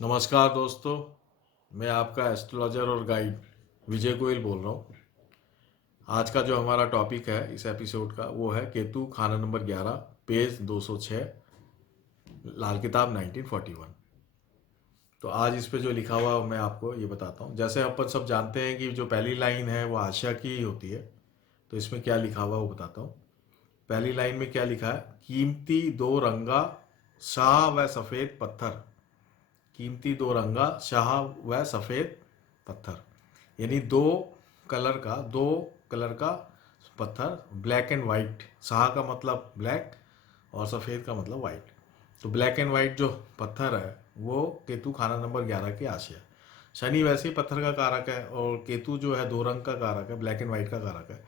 नमस्कार दोस्तों, मैं आपका एस्ट्रोलॉजर और गाइड विजय गोयल बोल रहा हूँ। आज का जो हमारा टॉपिक है इस एपिसोड का वो है केतु खाना नंबर 11, पेज 206, लाल किताब 1941। तो आज इस पे जो लिखा हुआ है मैं आपको ये बताता हूँ। जैसे अपन सब जानते हैं कि जो पहली लाइन है वो आशा की ही होती है। तो इसमें क्या लिखा हुआ है वो बताता हूँ। पहली लाइन में क्या लिखा है? कीमती दो रंगा शाह व सफ़ेद पत्थर। कीमती दो रंगा शाह व सफ़ेद पत्थर, यानी दो कलर का पत्थर, ब्लैक एंड वाइट। शाह का मतलब ब्लैक और सफ़ेद का मतलब वाइट। तो ब्लैक एंड वाइट जो पत्थर है वो केतु खाना नंबर 11 की आशा है। शनि वैसे ही पत्थर का कारक है और केतु जो है दो रंग का कारक है, ब्लैक एंड वाइट का कारक है।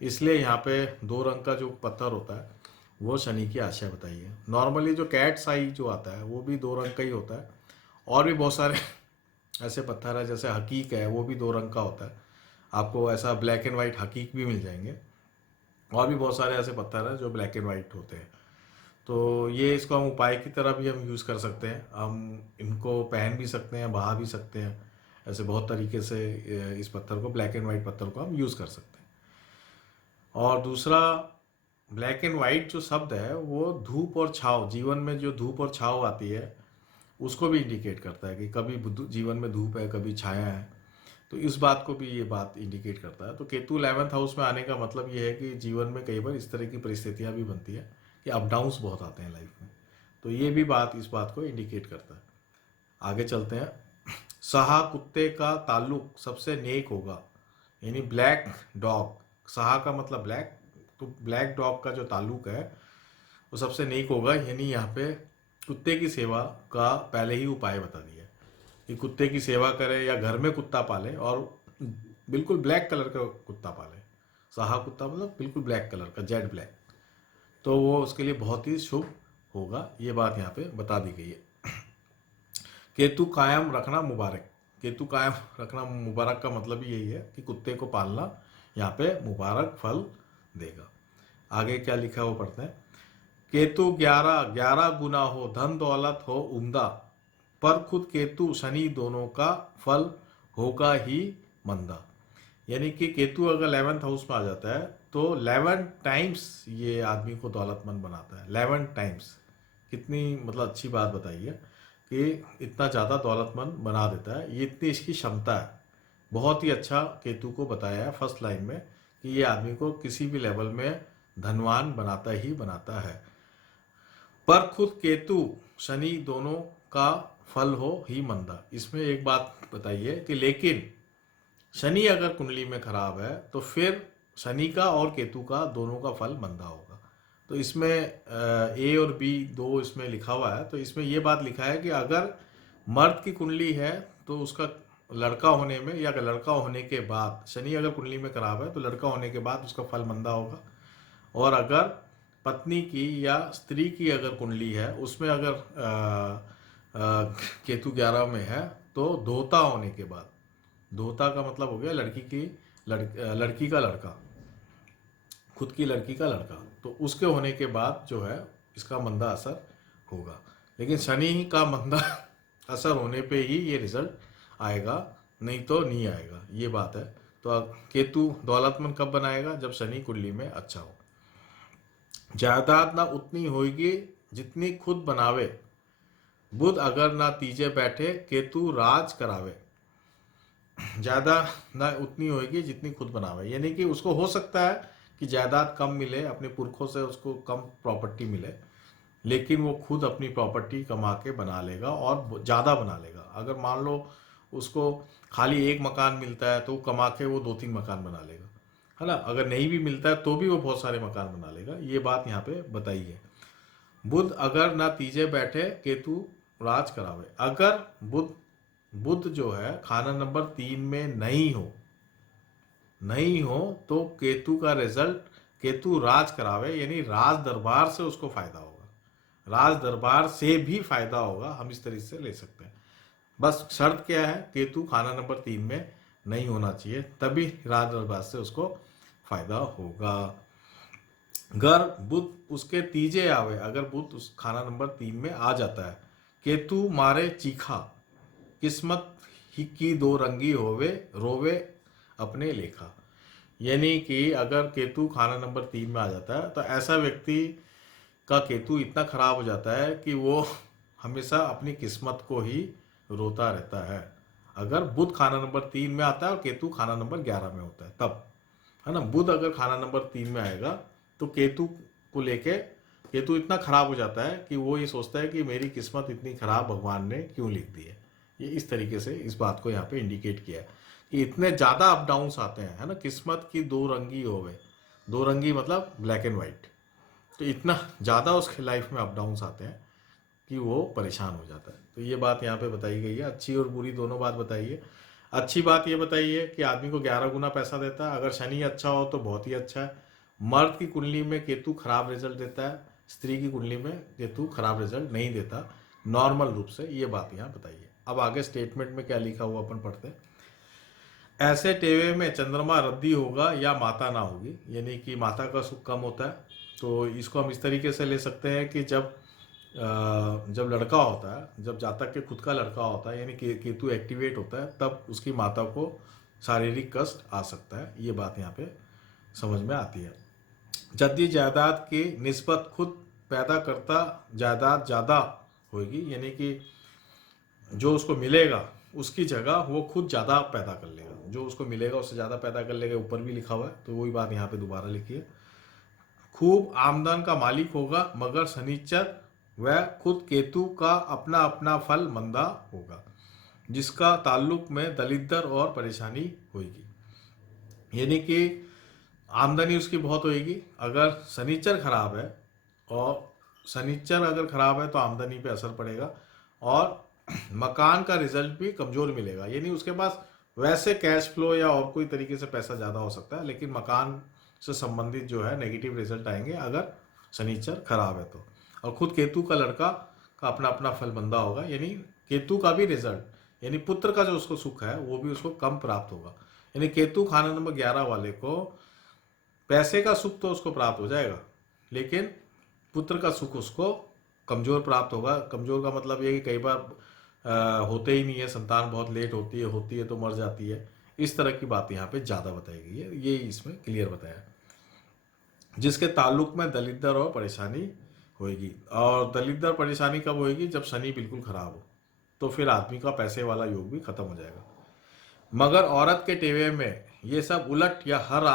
इसलिए यहाँ पे दो रंग का जो पत्थर होता है वो शनि की आशा बताई है। नॉर्मली जो कैट्स आई जो आता है वो भी दो रंग का ही होता है। और भी बहुत सारे ऐसे पत्थर है, जैसे हकीक है वो भी दो रंग का होता है। आपको ऐसा ब्लैक एंड वाइट हकीक भी मिल जाएंगे। और भी बहुत सारे ऐसे पत्थर हैं जो ब्लैक एंड वाइट होते हैं। तो ये इसको हम उपाय की तरह भी हम यूज़ कर सकते हैं। हम इनको पहन भी सकते हैं, बहा भी सकते हैं। ऐसे बहुत तरीके से इस पत्थर को, ब्लैक एंड वाइट पत्थर को हम यूज़ कर सकते हैं। और दूसरा, ब्लैक एंड वाइट जो शब्द है वो धूप और छाव, जीवन में जो धूप और छाव आती है उसको भी इंडिकेट करता है कि कभी जीवन में धूप है, कभी छाया है। तो इस बात को भी ये बात इंडिकेट करता है। तो केतु 11th हाउस में आने का मतलब ये है कि जीवन में कई बार इस तरह की परिस्थितियां भी बनती है कि अप डाउन्स बहुत आते हैं लाइफ में। तो ये भी बात इस बात को इंडिकेट करता है। आगे चलते हैं। सहा कुत्ते का ताल्लुक सबसे नेक होगा, यानी ब्लैक डॉग। सहा का मतलब ब्लैक, तो ब्लैक डॉग का जो ताल्लुक है वो सबसे नेक होगा। यानी यहाँ पे कुत्ते की सेवा का पहले ही उपाय बता दिया कि कुत्ते की सेवा करें या घर में कुत्ता पालें, और बिल्कुल ब्लैक कलर का कुत्ता पालें। सहा कुत्ता मतलब बिल्कुल ब्लैक कलर का, जेड ब्लैक। तो वो उसके लिए बहुत ही शुभ होगा, ये बात यहाँ पे बता दी गई है। केतु कायम रखना मुबारक। केतु कायम रखना मुबारक का मतलब ही यही है कि कुत्ते को पालना यहाँ पे मुबारक फल देगा। आगे क्या लिखा है वो पढ़ते हैं। केतु 11 11 गुना हो, धन दौलत हो उम्दा, पर खुद केतु शनि दोनों का फल होगा ही मंदा। यानी कि केतु अगर 11th हाउस में आ जाता है तो 11 टाइम्स ये आदमी को दौलतमंद बनाता है। 11 टाइम्स, कितनी मतलब अच्छी बात बताई है कि इतना ज़्यादा दौलतमंद बना देता है, ये इतनी इसकी क्षमता है। बहुत ही अच्छा केतु को बताया है फर्स्ट लाइन में कि ये आदमी को किसी भी लेवल में धनवान बनाता ही बनाता है। पर खुद केतु शनि दोनों का फल हो ही मंदा। इसमें एक बात बताइए कि लेकिन शनि अगर कुंडली में खराब है तो फिर शनि का और केतु का दोनों का फल मंदा होगा। तो इसमें ए और बी दो इसमें लिखा हुआ है। तो इसमें ये बात लिखा है कि अगर मर्द की कुंडली है तो उसका लड़का होने में या लड़का होने के बाद, शनि अगर कुंडली में खराब है तो लड़का होने के बाद उसका फल मंदा होगा। और अगर पत्नी की या स्त्री की अगर कुंडली है उसमें अगर केतु 11 में है तो धोता होने के बाद, धोता का मतलब हो गया लड़की का लड़का, खुद की लड़की का लड़का, तो उसके होने के बाद जो है इसका मंदा असर होगा। लेकिन शनि का मंदा असर होने पे ही ये रिजल्ट आएगा, नहीं तो नहीं आएगा, ये बात है। तो अब केतु दौलतमंद कब बनाएगा? जब शनि कुंडली में अच्छा हो। जायदाद ना उतनी होगी जितनी खुद बनावे, बुध अगर ना तीजे बैठे केतु राज करावे। ज़्यादा ना उतनी होगी जितनी खुद बनावे, यानी कि उसको हो सकता है कि जायदाद कम मिले, अपने पुरखों से उसको कम प्रॉपर्टी मिले, लेकिन वो खुद अपनी प्रॉपर्टी कमा के बना लेगा और ज़्यादा बना लेगा। अगर मान लो उसको खाली एक मकान मिलता है तो कमा के वो 2-3 मकान बना लेगा, है ना। अगर नहीं भी मिलता है तो भी वो बहुत सारे मकान बना लेगा, ये बात यहाँ पे बताई है। बुध अगर ना तीजे बैठे केतु राज करावे। अगर बुध बुध जो है खाना नंबर 3 में नहीं हो तो केतु का रिजल्ट, केतु राज करावे यानी राज दरबार से उसको फायदा होगा, राज दरबार से भी फायदा होगा, हम इस तरीके से ले सकते हैं। बस शर्त क्या है? केतु खाना नंबर 3 में नहीं होना चाहिए, तभी राज दरबार से उसको फायदा होगा। अगर बुध उसके तीजे आवे, अगर बुध उस खाना नंबर 3 में आ जाता है, केतु मारे चीखा, किस्मत ही की दो रंगी होवे रोवे अपने लेखा। यानी कि अगर केतु खाना नंबर 3 में आ जाता है तो ऐसा व्यक्ति का केतु इतना खराब हो जाता है कि वो हमेशा अपनी किस्मत को ही रोता रहता है। अगर बुध खाना नंबर 3 में आता है और केतु खाना नंबर 11 में होता है तब, है ना। बुध अगर खाना नंबर 3 में आएगा तो केतु को लेके केतु इतना खराब हो जाता है कि वो ये सोचता है कि मेरी किस्मत इतनी खराब भगवान ने क्यों लिख दी है। ये इस तरीके से इस बात को यहाँ पे इंडिकेट किया है कि इतने ज़्यादा अप डाउन्स आते हैं, है ना। किस्मत की दो रंगी होवे, दो रंगी मतलब ब्लैक एंड वाइट। तो इतना ज़्यादा उसके लाइफ में अप डाउन्स आते हैं कि वो परेशान हो जाता है। तो ये बात यहाँ पे बताई गई है, अच्छी और बुरी दोनों बात बताई है। अच्छी बात ये बताई है कि आदमी को 11 गुना पैसा देता है। अगर शनि अच्छा हो तो बहुत ही अच्छा है। मर्द की कुंडली में केतु खराब रिजल्ट देता है, स्त्री की कुंडली में केतु खराब रिजल्ट नहीं देता नॉर्मल रूप से। ये बात यहाँ बताई है। अब आगे स्टेटमेंट में क्या लिखा हुआ अपन पढ़ते हैं। ऐसे टेवे में चंद्रमा रद्दी होगा या माता ना होगी, यानी कि माता का सुख कम होता है। तो इसको हम इस तरीके से ले सकते हैं कि जब लड़का होता है, जब जातक के खुद का लड़का होता है, यानी कि केतु एक्टिवेट होता है, तब उसकी माता को शारीरिक कष्ट आ सकता है। ये बात यहाँ पे समझ में आती है। जद्दी जायदाद की निस्बत खुद पैदा करता जायदाद ज़्यादा होगी, यानी कि जो उसको मिलेगा उसकी जगह वो खुद ज़्यादा पैदा कर लेगा। जो उसको मिलेगा उससे ज़्यादा पैदा कर लेगा, ऊपर भी लिखा हुआ है। तो वही बात यहाँ पे दोबारा लिखी है। खूब आमदन का मालिक होगा, मगर शनिचर वह खुद केतु का अपना अपना फल मंदा होगा, जिसका ताल्लुक में दलिद्दर और परेशानी होगी। यानी कि आमदनी उसकी बहुत होगी। अगर शनिचर खराब है, और शनिचर अगर खराब है तो आमदनी पे असर पड़ेगा, और मकान का रिजल्ट भी कमजोर मिलेगा। यानी उसके पास वैसे कैश फ्लो या और कोई तरीके से पैसा ज़्यादा हो सकता है, लेकिन मकान से संबंधित जो है नेगेटिव रिजल्ट आएंगे अगर शनिचर खराब है तो। और खुद केतु का लड़का का अपना अपना फल बंदा होगा, यानी केतु का भी रिजल्ट, यानी पुत्र का जो उसको सुख है वो भी उसको कम प्राप्त होगा। यानी केतु खाना नंबर 11 वाले को पैसे का सुख तो उसको प्राप्त हो जाएगा, लेकिन पुत्र का सुख उसको कमजोर प्राप्त होगा। कमजोर का मतलब ये कि कई बार होते ही नहीं है, संतान बहुत लेट होती है तो मर जाती है। इस तरह की बात यहाँ पे ज़्यादा बताई गई है, ये इसमें क्लियर बताया। जिसके ताल्लुक में दलिद्दर और परेशानी होगी। और दलिद्दर परेशानी कब होगी? जब शनि बिल्कुल खराब हो, तो फिर आदमी का पैसे वाला योग भी खत्म हो जाएगा। मगर औरत के टेवे में ये सब उलट या हर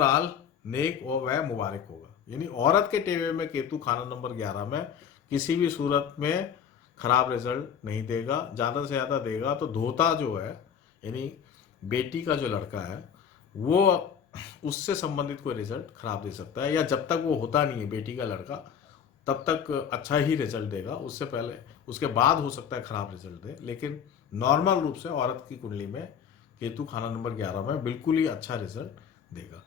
हाल नेक और वह मुबारक होगा। यानी औरत के टेवे में केतु खाना नंबर 11 में किसी भी सूरत में खराब रिजल्ट नहीं देगा। ज़्यादा से ज़्यादा देगा तो धोता जो है, यानी बेटी का जो लड़का है, वो उससे संबंधित कोई रिजल्ट खराब दे सकता है। या जब तक वो होता नहीं है बेटी का लड़का, तब तक अच्छा ही रिजल्ट देगा। उससे पहले उसके बाद हो सकता है खराब रिजल्ट दे, लेकिन नॉर्मल रूप से औरत की कुंडली में केतु खाना नंबर 11 में बिल्कुल ही अच्छा रिजल्ट देगा।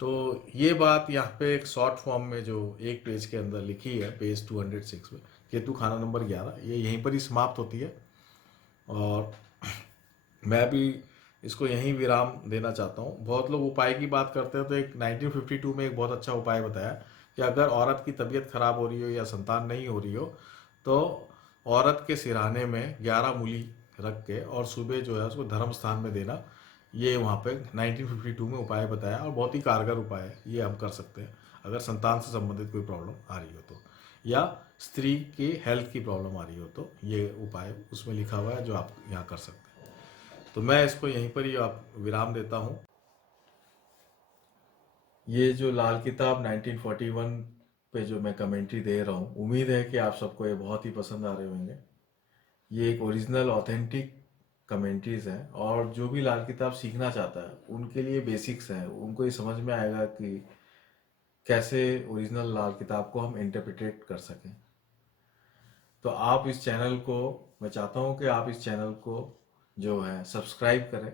तो ये बात यहाँ पे एक शॉर्ट फॉर्म में जो एक पेज के अंदर लिखी है, पेज 206 में, केतु खाना नंबर 11, ये यहीं पर ही समाप्त होती है। और मैं भी इसको यहीं विराम देना चाहता हूँ। बहुत लोग उपाय की बात करते हैं, तो एक 1952 में एक बहुत अच्छा उपाय बताया कि अगर औरत की तबीयत खराब हो रही हो या संतान नहीं हो रही हो, तो औरत के सिरहाने में 11 मूली रख के और सुबह जो है उसको धर्म स्थान में देना। ये वहाँ पे 1952 में उपाय बताया, और बहुत ही कारगर उपाय है। ये हम कर सकते हैं अगर संतान से संबंधित कोई प्रॉब्लम आ रही हो तो, या स्त्री की हेल्थ की प्रॉब्लम आ रही हो तो, ये उपाय उसमें लिखा हुआ है जो आप यहाँ कर सकते हैं। तो मैं इसको यहीं पर ही आप विराम देता हूँ। ये जो लाल किताब 1941 पे जो मैं कमेंट्री दे रहा हूँ, उम्मीद है कि आप सबको ये बहुत ही पसंद आ रहे होंगे। ये एक ओरिजिनल ऑथेंटिक कमेंट्रीज हैं, और जो भी लाल किताब सीखना चाहता है उनके लिए बेसिक्स हैं। उनको ये समझ में आएगा कि कैसे ओरिजिनल लाल किताब को हम इंटरप्रिटेट कर सकें। तो आप इस चैनल को, मैं चाहता हूँ कि आप इस चैनल को जो है सब्सक्राइब करें,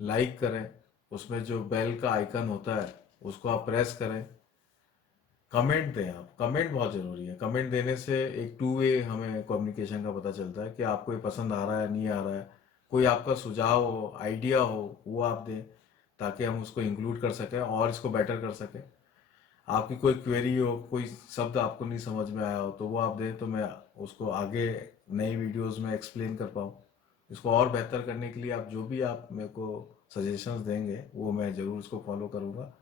लाइक करें, उसमें जो बेल का आइकन होता है उसको आप प्रेस करें, कमेंट दें। आप कमेंट बहुत ज़रूरी है। कमेंट देने से एक टू वे हमें कम्युनिकेशन का पता चलता है कि आपको ये पसंद आ रहा है नहीं आ रहा है। कोई आपका सुझाव हो, आइडिया हो, वो आप दें, ताकि हम उसको इंक्लूड कर सकें और इसको बेटर कर सकें। आपकी कोई क्वेरी हो, कोई शब्द आपको नहीं समझ में आया हो, तो वो आप दें, तो मैं उसको आगे नई वीडियोस में एक्सप्लेन कर पाऊँ। इसको और बेहतर करने के लिए आप जो भी आप मेरे को सजेशंस देंगे वो मैं ज़रूर इसको फॉलो करूँगा।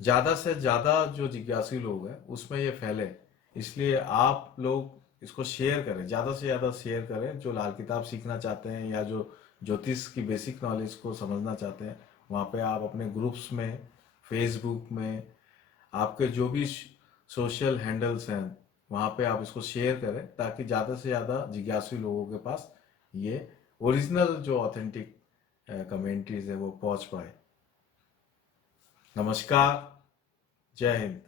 ज़्यादा से ज़्यादा जो जिज्ञासु लोग हैं उसमें ये फैले, इसलिए आप लोग इसको शेयर करें, ज़्यादा से ज़्यादा शेयर करें। जो लाल किताब सीखना चाहते हैं या जो ज्योतिष की बेसिक नॉलेज को समझना चाहते हैं, वहाँ पे आप अपने ग्रुप्स में, फेसबुक में, आपके जो भी सोशल हैंडल्स हैं वहाँ पे आप इसको शेयर करें, ताकि ज़्यादा से ज़्यादा जिज्ञासु लोगों के पास ये ओरिजिनल जो ऑथेंटिक कमेंट्रीज है वो पहुँच पाए। नमस्कार, जय हिंद।